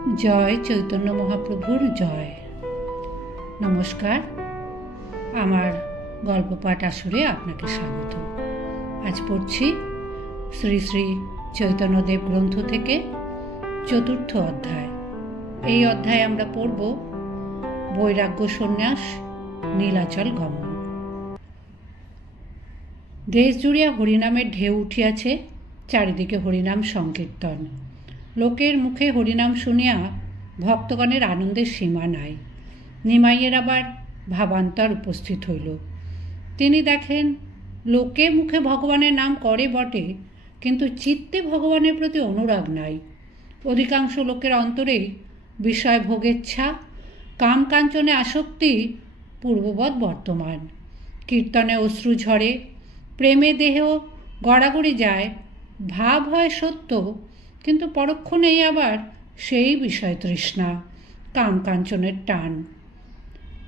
জয় চৈতন্য মহাপ্রভুর জয়। নমস্কার, আমার গল্প পাঠ আসরে আপনাকে স্বাগত। আজ পড়ছি শ্রী শ্রী চৈতন্যদেব গ্রন্থ থেকে চতুর্থ অধ্যায়। এই অধ্যায়ে আমরা পড়ব বৈরাগ্য সন্ন্যাস, নীলাচল গমন। দেশ জুড়িয়া হরিনামের ঢেউ উঠিয়াছে, চারিদিকে হরিনাম সংকীর্তন। লোকের মুখে হরিনাম শুনিয়া ভক্তগণের আনন্দের সীমা নাই। নিমাইয়ের আবার ভাবান্তর উপস্থিত হইল। তিনি দেখেন লোকে মুখে ভগবানের নাম করে বটে, কিন্তু চিত্তে ভগবানের প্রতি অনুরাগ নাই। অধিকাংশ লোকের অন্তরেই বিষয় ভোগেচ্ছা, কাম কাঞ্চনে আসক্তি পূর্ববৎ বর্তমান। কীর্তনে অশ্রু ঝরে, প্রেমে দেহ গড়াগড়ি যায়। ভাব হয় সত্য, কিন্তু পরক্ষণেই আবার সেই বিষয় তৃষ্ণা, কাম কাঞ্চনের টান।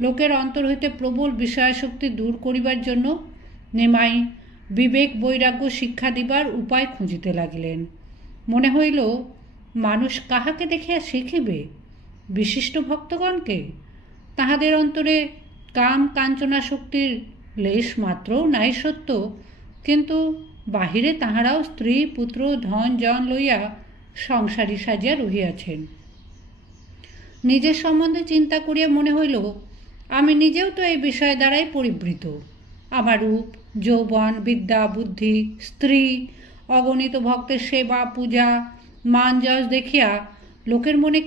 লোকের অন্তর হইতে প্রবল বিষয়াসক্তি দূর করিবার জন্য নিমাই বিবেক বৈরাগ্য শিক্ষা দিবার উপায় খুঁজিতে লাগিলেন। মনে হইল, মানুষ কাহাকে দেখিয়া শিখিবে? বিশিষ্ট ভক্তগণকে। তাহাদের অন্তরে কাম কাঞ্চনাসক্তির লেশ মাত্রও নাই সত্য, কিন্তু বাহিরে তাহারাও স্ত্রী পুত্র ধন জন লইয়া সংসারী সাজিয়া রহিয়াছেন। নিজের সম্বন্ধে চিন্তা করিয়া মনে হইল, আমি নিজেও তো এই বিষয় দ্বারাই পরিবৃত। আমার রূপ, যৌবন, বিদ্যা, বুদ্ধি, স্ত্রী, অগণিত ভক্তের সেবা, পূজা, মান যশ দেখিয়া লোকের মনে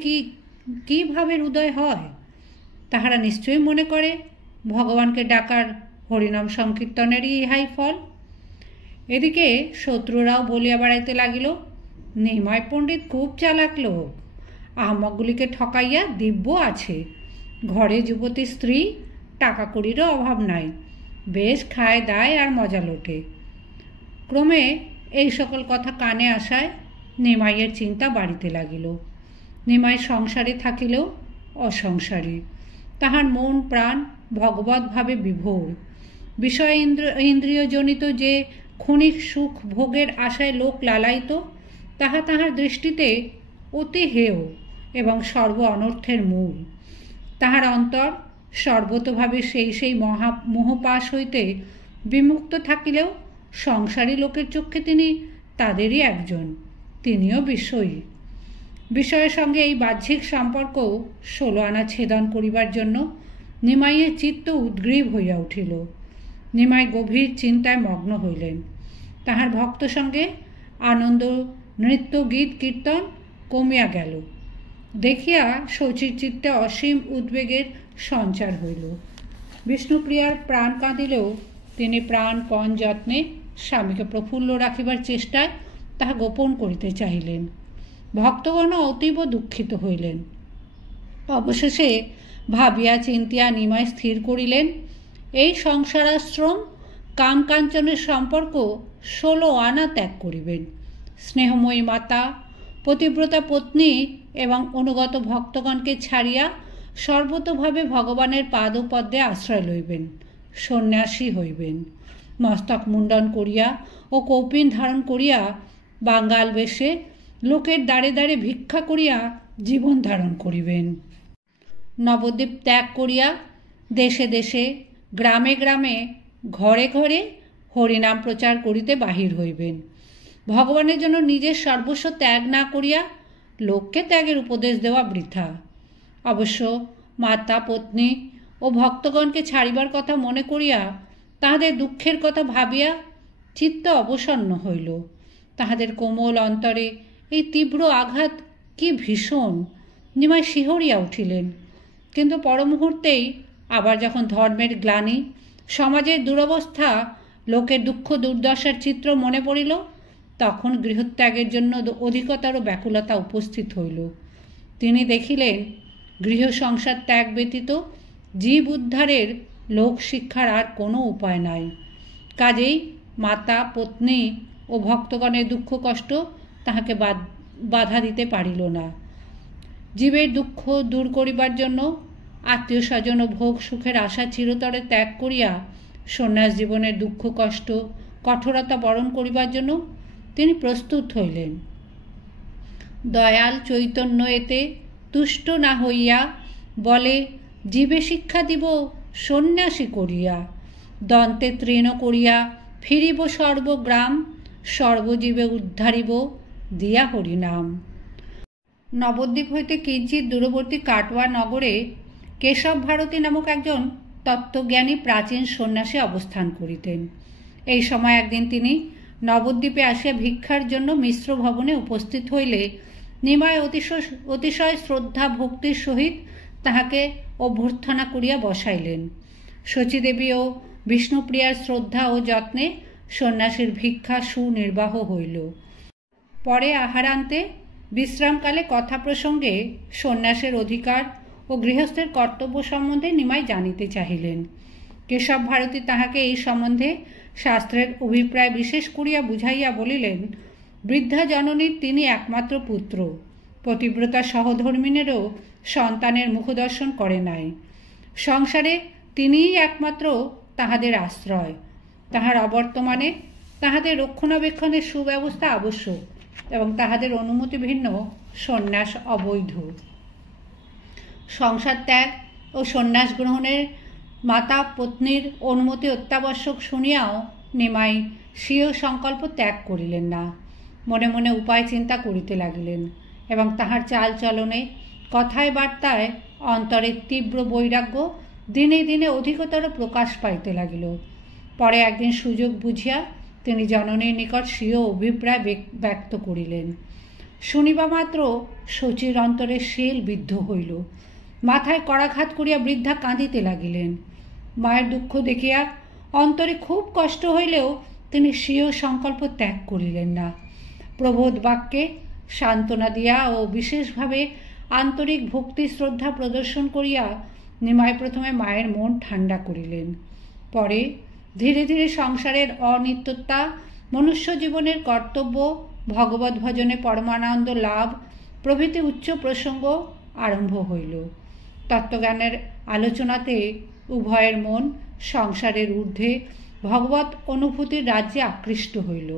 কি ভাবের উদয় হয়? তাহারা নিশ্চয়ই মনে করে ভগবানকে ডাকার হরিনাম সংকীর্তনেরই ইহাই ফল। এদিকে শত্রুরাও বলিয়া বেড়াইতে লাগিল, নিমাই পণ্ডিত খুব চালাক লোক, আহমকগুলিকে ঠকাইয়া দিব্য আছে। ঘরে যুবতী স্ত্রী, টাকা কড়িরও অভাব নাই, বেশ খায় দায় আর মজা লোটে। ক্রমে এই সকল কথা কানে আসায় নিমাইয়ের চিন্তা বাড়িতে লাগিল। নিমাই সংসারে থাকিলেও অসংসারী। তাহার মন প্রাণ ভগবৎভাবে বিভোর। বিষয় ইন্দ্রিয়জনিত যে ক্ষণিক সুখ ভোগের আশায় লোক লালায়িত, তাহা তাহার দৃষ্টিতে অতি হেয় এবং সর্ব অনর্থের মূল। তাহার অন্তর সর্বতোভাবে সেই মোহপাশ হইতে বিমুক্ত থাকিলেও সংসারী লোকের চক্ষে তিনি তাদেরই একজন, তিনিও বিষয়ী। বিষয়ের সঙ্গে এই বাহ্যিক সম্পর্ক 16 আনা ছেদন করিবার জন্য নিমাইয়ের চিত্ত উদ্গ্রীব হইয়া উঠিল। নিমাই গভীর চিন্তায় মগ্ন হইলেন। তাহার ভক্ত সঙ্গে আনন্দ, নৃত্য, গীত, কীর্তন কমিয়া গেল দেখিয়া শচীর চিত্তে অসীম উদ্বেগের সঞ্চার হইল। বিষ্ণুপ্রিয়ার প্রাণ কাঁদিলেও তিনি প্রাণপণ যত্নে স্বামীকে প্রফুল্ল রাখিবার চেষ্টায় তাহা গোপন করিতে চাহিলেন। ভক্তগণ অতীব দুঃখিত হইলেন। অবশেষে ভাবিয়া চিন্তিয়া নিমাই স্থির করিলেন, এই সংসারাশ্রম কাম কাঞ্চনের সম্পর্ক 16 আনা ত্যাগ করিবেন। স্নেহময়ী মাতা, পতিব্রতা পত্নী এবং অনুগত ভক্তগণকে ছাড়িয়া সর্বতোভাবে ভগবানের পাদপদ্মে আশ্রয় লইবেন, সন্ন্যাসী হইবেন। মস্তক মুণ্ডন করিয়া ও কৌপিন ধারণ করিয়া বাঙ্গাল বেশে লোকের দ্বারে দ্বারে ভিক্ষা করিয়া জীবন ধারণ করিবেন। নবদ্বীপ ত্যাগ করিয়া দেশে দেশে, গ্রামে গ্রামে, ঘরে ঘরে হরিনাম প্রচার করিতে বাহির হইবেন। ভগবানের জন্য নিজের সর্বস্ব ত্যাগ না করিয়া লোককে ত্যাগের উপদেশ দেওয়া বৃথা। অবশ্য মাতা, পত্নী ও ভক্তগণকে ছাড়িবার কথা মনে করিয়া তাহাদের দুঃখের কথা ভাবিয়া চিত্ত অবসন্ন হইল। তাহাদের কোমল অন্তরে এই তীব্র আঘাত কি ভীষণ! নিমাই শিহরিয়া উঠিলেন। কিন্তু পরমুহূর্তেই আবার যখন ধর্মের গ্লানি, সমাজের দুরবস্থা, লোকের দুঃখ দুর্দশার চিত্র মনে পড়িল, তখন গৃহত্যাগের জন্য অধিকতর ব্যাকুলতা উপস্থিত হইল। তিনি দেখিলেন, গৃহ সংসার ত্যাগ ব্যতীত জীব উদ্ধারের লোক শিক্ষার আর কোনো উপায় নাই। কাজেই মাতা, পত্নী ও ভক্তগণের দুঃখ কষ্ট তাহাকে বাধা দিতে পারিল না। জীবের দুঃখ দূর করিবার জন্য আত্মীয় স্বজন ও ভোগ সুখের আশা চিরতরে ত্যাগ করিয়া সন্ন্যাস জীবনের দুঃখ কষ্ট কঠোরতা বরণ করিবার জন্য তিনি প্রস্তুত হইলেন। দয়াল চৈতন্য এতে তুষ্ট না হইয়া বলে, জীবে শিক্ষা দিব সন্ন্যাসী করিয়া, দন্তে তৃণ করিয়া ফিরিব সর্বগ্রাম, সর্বজীবে উদ্ধারিব দিয়া হরিনাম। নবদ্বীপ হইতে কিঞ্চিৎ দূরবর্তী কাটোয়া নগরে কেশব ভারতী নামক একজন তত্ত্বজ্ঞানী প্রাচীন সন্ন্যাসী অবস্থান করিতেন। এই সময় একদিন তিনি নবদ্বীপে আসিয়া ভিক্ষার জন্য মিশ্র ভবনে উপস্থিত হইলে নিমাই অতিশয় শ্রদ্ধা ভক্তির সহিত তাহাকে অভ্যর্থনা করিয়া বসাইলেন। শচীদেবী ও বিষ্ণুপ্রিয়ার শ্রদ্ধা ও যত্নে সন্ন্যাসীর ভিক্ষা সুনির্বাহ হইল। পরে আহারান্তে বিশ্রামকালে কথা প্রসঙ্গে সন্ন্যাসের অধিকার ও গৃহস্থের কর্তব্য সম্বন্ধে নিমাই জানিতে চাহিলেন। কেশব ভারতী তাহাকে এই সম্বন্ধে শাস্ত্রের অভিপ্রায় বিশেষ করিয়া বুঝাইয়া বলিলেন, বৃদ্ধা জননীর তিনি একমাত্র পুত্র, পতিব্রতা সহধর্মিণীরও সন্তানের মুখদর্শন করে নাই। সংসারে তিনিই একমাত্র তাহাদের আশ্রয়। তাহার অবর্তমানে তাহাদের রক্ষণাবেক্ষণের সুব্যবস্থা আবশ্যক এবং তাহাদের অনুমতি ভিন্ন সন্ন্যাস অবৈধ। সংসার ত্যাগ ও সন্ন্যাস গ্রহণের মাতা পত্নীর অনুমতি অত্যাবশ্যক শুনিয়াও নিমাই স্বীয় সংকল্প ত্যাগ করিলেন না। মনে মনে উপায় চিন্তা করিতে লাগিলেন এবং তাহার চাল চলনে কথায় বার্তায় অন্তরের তীব্র বৈরাগ্য দিনে দিনে অধিকতর প্রকাশ পাইতে লাগিল। পরে একদিন সুযোগ বুঝিয়া তিনি জননীর নিকট স্বীয় অভিপ্রায় ব্যক্ত করিলেন। শুনিবা মাত্র শচীর অন্তরে শেল বিদ্ধ হইল। মাথায় করাঘাত করিয়া বৃদ্ধা কাঁদিতে লাগিলেন। মায়ের দুঃখ দেখিয়া অন্তরে খুব কষ্ট হইলেও তিনি স্বীয় সংকল্প ত্যাগ করিলেন না। প্রবোধ বাক্যে সান্ত্বনা দিয়া ও বিশেষভাবে আন্তরিক ভক্তি শ্রদ্ধা প্রদর্শন করিয়া নিমাই প্রথমে মায়ের মন ঠান্ডা করিলেন। পরে ধীরে ধীরে সংসারের অনিত্যতা, মনুষ্য জীবনের কর্তব্য, ভগবত ভজনে পরমানন্দ লাভ প্রভৃতি উচ্চ প্রসঙ্গ আরম্ভ হইল। তত্ত্বজ্ঞানের আলোচনাতে উভয়ের মন সংসারের ঊর্ধ্বে ভগবত অনুভূতির রাজ্যে আকৃষ্ট হইল।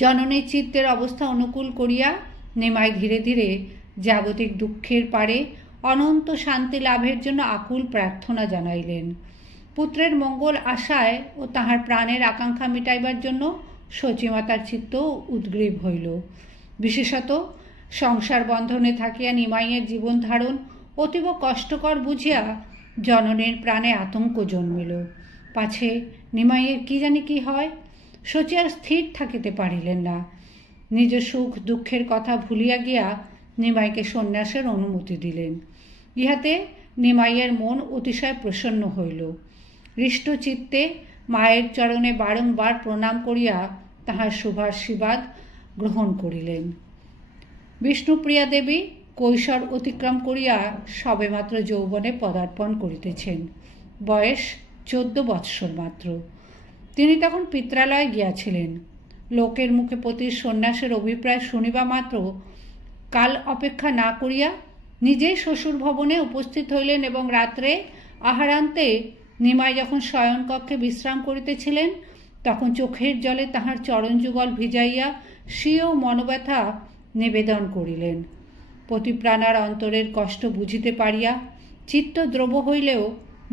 জননীর চিত্তের অবস্থা অনুকূল করিয়া নিমাই ধীরে ধীরে জাগতিক দুঃখের পারে অনন্ত শান্তি লাভের জন্য আকুল প্রার্থনা জানাইলেন। পুত্রের মঙ্গল আশায় ও তাহার প্রাণের আকাঙ্ক্ষা মিটাইবার জন্য শচীমাতার চিত্ত উদ্গ্রীব হইল। বিশেষত সংসার বন্ধনে থাকিয়া নিমাইয়ের জীবন ধারণ অতীব কষ্টকর বুঝিয়া জননীর প্রাণে আতঙ্ক জন্মিল। পাছে নিমাইয়ের কি জানি কি হয়। শচী আর স্থির থাকিতে পারিলেন না। নিজ সুখ দুঃখের কথা ভুলিয়া গিয়া নিমাইকে সন্ন্যাসের অনুমতি দিলেন। ইহাতে নিমাইয়ের মন অতিশয় প্রসন্ন হইল। হৃষ্ট চিত্তে মায়ের চরণে বারংবার প্রণাম করিয়া তাহার শুভাশীর্বাদ গ্রহণ করিলেন। বিষ্ণুপ্রিয়া দেবী কৈশোর অতিক্রম করিয়া সবেমাত্র যৌবনে পদার্পণ করিতেছেন। বয়স 14 বৎসর মাত্র। তিনি তখন পিত্রালয়ে গিয়াছিলেন। লোকের মুখে পতির সন্ন্যাসের অভিপ্রায় শুনিবা মাত্র কাল অপেক্ষা না করিয়া নিজেই শ্বশুর ভবনে উপস্থিত হইলেন এবং রাত্রে আহারান্তে নিমাই যখন শয়নকক্ষে বিশ্রাম করিতেছিলেন তখন চোখের জলে তাহার চরণযুগল ভিজাইয়া স্বীয় মনোব্যথা নিবেদন করিলেন। পতিপ্রাণার অন্তরের কষ্ট বুঝিতে পারিয়া চিত্ত দ্রব হইলেও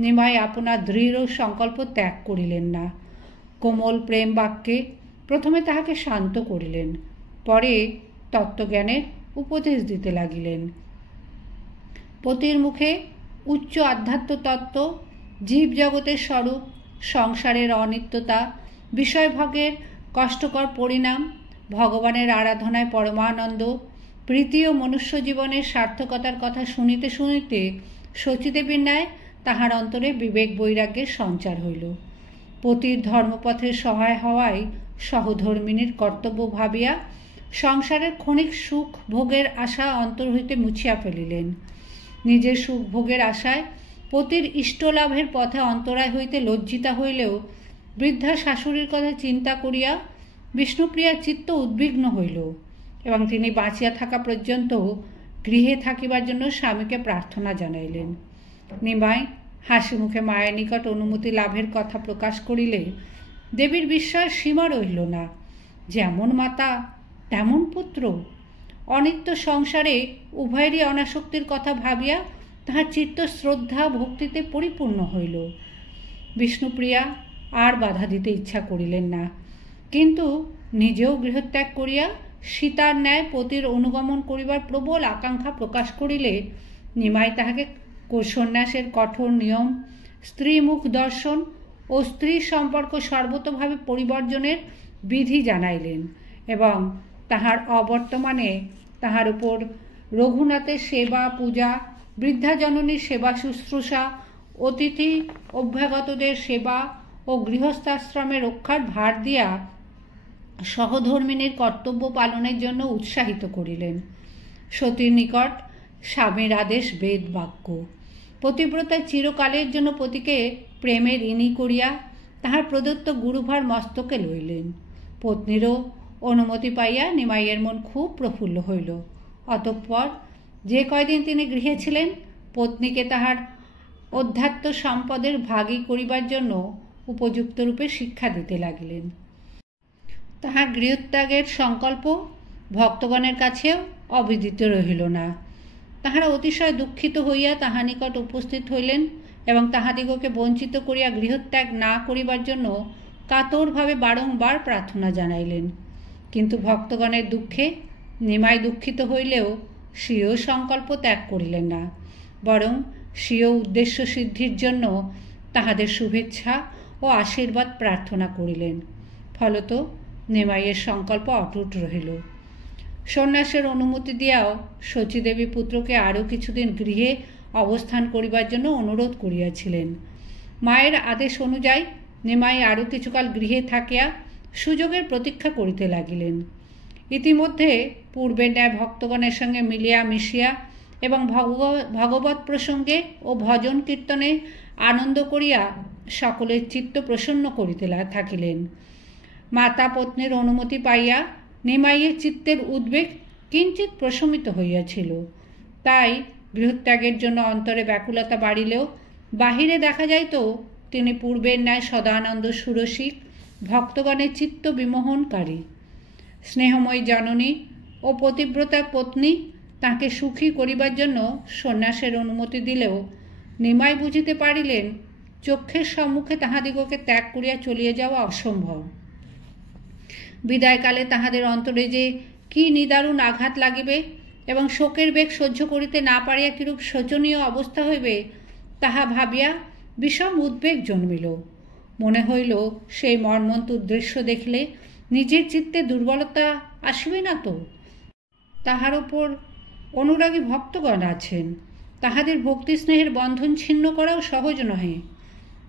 নিমাই আপনার দৃঢ় সংকল্প ত্যাগ করিলেন না। কোমল প্রেম বাক্যে প্রথমে তাহাকে শান্ত করিলেন, পরে তত্ত্বজ্ঞানের উপদেশ দিতে লাগিলেন। পতির মুখে উচ্চ আধ্যাত্ম তত্ত্ব, জীবজগতের স্বরূপ, সংসারের অনিত্যতা, বিষয়ভোগের কষ্টকর পরিণাম, ভগবানের আরাধনায় পরমানন্দ, প্রীতি ও মনুষ্য জীবনের সার্থকতার কথা শুনিতে শুনিতে শচীদেবীর ন্যায় তাহার অন্তরে বিবেক বৈরাগ্যের সঞ্চার হইল। পতির ধর্মপথের সহায় হওয়াই সহধর্মিণীর কর্তব্য ভাবিয়া সংসারের ক্ষণিক সুখ ভোগের আশা অন্তর হইতে মুছিয়া ফেলিলেন। নিজের সুখ ভোগের আশায় পতির ইষ্টলাভের পথে অন্তরায় হইতে লজ্জিতা হইলেও বৃদ্ধা শাশুড়ির কথা চিন্তা করিয়া বিষ্ণুপ্রিয়ার চিত্ত উদ্বিগ্ন হইল এবং তিনি বাঁচিয়া থাকা পর্যন্ত গৃহে থাকিবার জন্য স্বামীকে প্রার্থনা জানাইলেন। নিমাই হাসি মুখে মায়ের নিকট অনুমতি লাভের কথা প্রকাশ করিলে দেবীর বিস্ময়ের সীমা রহিল না। যেমন মাতা তেমন পুত্র। অনিত্য সংসারে উভয়েরই অনাসক্তির কথা ভাবিয়া তাহার চিত্ত শ্রদ্ধা ভক্তিতে পরিপূর্ণ হইল। বিষ্ণুপ্রিয়া আর বাধা দিতে ইচ্ছা করিলেন না, কিন্তু নিজেও গৃহত্যাগ করিয়া সীতার ন্যায় পতির অনুগমন করিবার প্রবল আকাঙ্ক্ষা প্রকাশ করিলে নিমাই তাহাকে সন্ন্যাসের কঠোর নিয়ম, স্ত্রীমুখ দর্শন ও স্ত্রী সম্পর্ক সর্বতোভাবে পরিবর্জনের বিধি জানাইলেন এবং তাহার অবর্তমানে তাহার উপর রঘুনাথের সেবা পূজা, বৃদ্ধা জননীর সেবা শুশ্রূষা, অতিথি অভ্যাগতদের সেবা ও গৃহস্থাশ্রমে রক্ষার ভার দিয়া সহধর্মিনীর কর্তব্য পালনের জন্য উৎসাহিত করিলেন। সতীর নিকট স্বামীর আদেশ বেদ বাক্য। পতিব্রতা চিরকালের জন্য পতিকে প্রেমের ঋণী করিয়া তাহার প্রদত্ত গুরুভার মস্তকে লইলেন। পত্নীরও অনুমতি পাইয়া নিমাইয়ের মন খুব প্রফুল্ল হইল। অতঃপর যে কয়দিন তিনি গৃহে ছিলেন, পত্নীকে তাহার অধ্যাত্ম সম্পদের ভাগী করিবার জন্য উপযুক্ত রূপে শিক্ষা দিতে লাগিলেন। তাহার গৃহত্যাগের সংকল্প ভক্তগণের কাছেও অবিদিত রহিল না। তাহারা অতিশয় দুঃখিত হইয়া তাহার নিকট উপস্থিত হইলেন এবং তাহাদিগকে বঞ্চিত করিয়া গৃহত্যাগ না করিবার জন্য কাতরভাবে বারংবার প্রার্থনা জানাইলেন। কিন্তু ভক্তগণের দুঃখে নিমাই দুঃখিত হইলেও স্বীয় সংকল্প ত্যাগ করিলেন না, বরং স্বীয় উদ্দেশ্য সিদ্ধির জন্য তাহাদের শুভেচ্ছা ও আশীর্বাদ প্রার্থনা করিলেন। ফলত নিমাইয়ের সংকল্প অটুট রহিল। সন্ন্যাসের অনুমতি দিয়াও শচীদেবী পুত্রকে আরও কিছুদিন গৃহে অবস্থান করিবার জন্য অনুরোধ করিয়াছিলেন। মায়ের আদেশ অনুযায়ী নিমাই আরও কিছুকাল গৃহে থাকিয়া সুযোগের প্রতীক্ষা করিতে লাগিলেন। ইতিমধ্যে পূর্বের ন্যায় ভক্তগণের সঙ্গে মিলিয়া মিশিয়া এবং ভগবৎ প্রসঙ্গে ও ভজন কীর্তনে আনন্দ করিয়া সকলের চিত্ত প্রসন্ন করিতে থাকিলেন। মাতা পত্নীর অনুমতি পাইয়া নিমাইয়ের চিত্তের উদ্বেগ কিঞ্চিৎ প্রশমিত হইয়াছিল। তাই গৃহত্যাগের জন্য অন্তরে ব্যাকুলতা বাড়িলেও বাহিরে দেখা যাইত তিনি পূর্বের ন্যায় সদানন্দ সুরসিক, ভক্তগণের চিত্ত বিমোহনকারী। স্নেহময়ী জননী ও পতিব্রতা পত্নী তাকে সুখী করিবার জন্য সন্ন্যাসের অনুমতি দিলেও নিমাই বুঝিতে পারিলেন চক্ষের সম্মুখে তাহাদিগকে ত্যাগ করিয়া চলিয়া যাওয়া অসম্ভব। বিদায়কালে তাহাদের অন্তরে যে কি নিদারুণ আঘাত লাগিবে এবং শোকের বেগ সহ্য করিতে না পারিয়া কিরূপ শোচনীয় অবস্থা হইবে তাহা ভাবিয়া বিষম উদ্বেগ জন্মিল। মনে হইল সেই মর্মন্তুদ দৃশ্য দেখিলে নিজের চিত্তে দুর্বলতা আসিবে না তো? তাহার উপর অনুরাগী ভক্তগণ আছেন, তাহাদের ভক্তি স্নেহের বন্ধন ছিন্ন করাও সহজ নহে।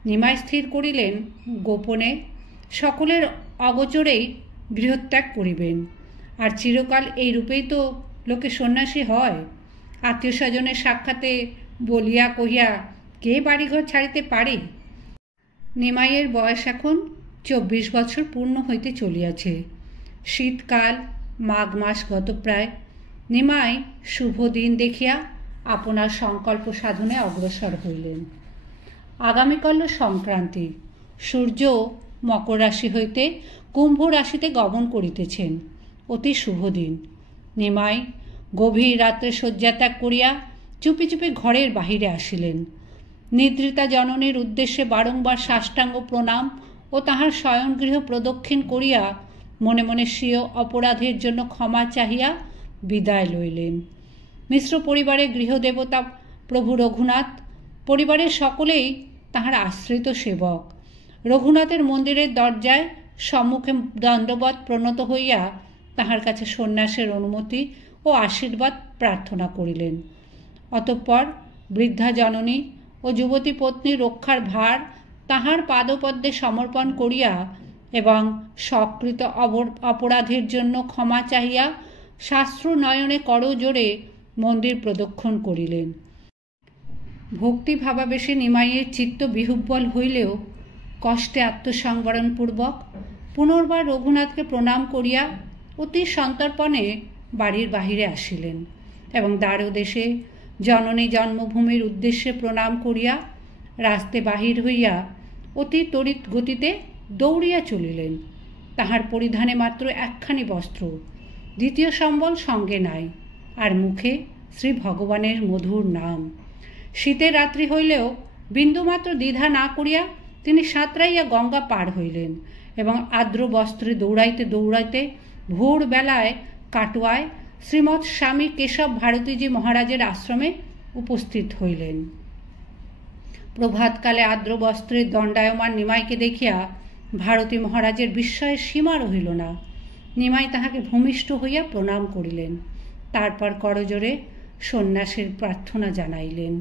নিমাই স্থির করিলেন গোপনে সকলের অগোচরেই গৃহত্যাগ করিবেন, আর চিরকাল এই রূপেই তো লোকে সন্ন্যাসী হয়। আত্মীয় স্বজনের সাক্ষাতে বলিয়া কহিয়া কে বাড়িঘর ছাড়িতে পারে? নিমাইয়ের বয়স এখন 24 বছর পূর্ণ হইতে চলিয়াছে। শীতকাল, মাঘ মাস গত প্রায়। নিমাই শুভ দিন দেখিয়া আপনার সংকল্প সাধনে অগ্রসর হইলেন। আগামীকাল সংক্রান্তি। সূর্য মকর রাশি হইতে কুম্ভ রাশিতে গমন করিতেছেন। অতি শুভ দিন। নিমাই গভীর রাত্রে শয্যাত্যাগ করিয়া চুপি চুপি ঘরের বাহিরে আসিলেন। নিদ্রিতা জননীর উদ্দেশ্যে বারংবার সাষ্টাঙ্গ প্রণাম ও তাহার শয়নগৃহ প্রদক্ষিণ করিয়া মনে মনে স্বীয় অপরাধের জন্য ক্ষমা চাহিয়া বিদায় লইলেন। মিশ্র পরিবারের গৃহদেবতা প্রভু রঘুনাথ, পরিবারের সকলেই তাহার আশ্রিত সেবক। রঘুনাথের মন্দিরের দরজায় সম্মুখে দণ্ডবৎ প্রণত হইয়া তাহার কাছে সন্ন্যাসের অনুমতি ও আশীর্বাদ প্রার্থনা করিলেন। অতঃপর বৃদ্ধা জননী ও যুবতী পত্নী রক্ষার ভার তাহার পাদপদ্মে সমর্পণ করিয়া এবং সকৃত অপরাধের জন্য ক্ষমা চাহিয়া শাস্ত্র নয়নে করজোড়ে মন্দির প্রদক্ষিণ করিলেন। ভক্তিভাবাবেশে নিমাইয়ের চিত্ত বিহুব্বল হইলেও কষ্টে আত্মসংবরণপূর্বক পুনর্বার রঘুনাথকে প্রণাম করিয়া অতি সন্তর্পণে বাড়ির বাহিরে আসিলেন এবং দ্বারদেশে জননী জন্মভূমির উদ্দেশ্যে প্রণাম করিয়া রাস্তে বাহির হইয়া অতি তড়িৎ গতিতে দৌড়িয়া চলিলেন। তাহার পরিধানে মাত্র একখানি বস্ত্র, দ্বিতীয় সম্বল সঙ্গে নাই, আর মুখে শ্রী ভগবানের মধুর নাম। শীতের রাত্রি হইলেও বিন্দুমাত্র দ্বিধা না করিয়া তিনি সাঁতরাইয়া গঙ্গা পার হইলেন এবং আর্দ্র বস্ত্রে দৌড়াইতে দৌড়াইতে ভোরবেলায় কাটোয়ায় শ্রীমৎ স্বামী কেশব ভারতীজি মহারাজের আশ্রমে উপস্থিত হইলেন। প্রভাতকালে আর্দ্র বস্ত্রের দণ্ডায়মান নিমাইকে দেখিয়া ভারতী মহারাজের বিস্ময়ের সীমা রহিল না। নিমাই তাহাকে ভূমিষ্ঠ হইয়া প্রণাম করিলেন, তারপর করজোরে সন্ন্যাসের প্রার্থনা জানাইলেন।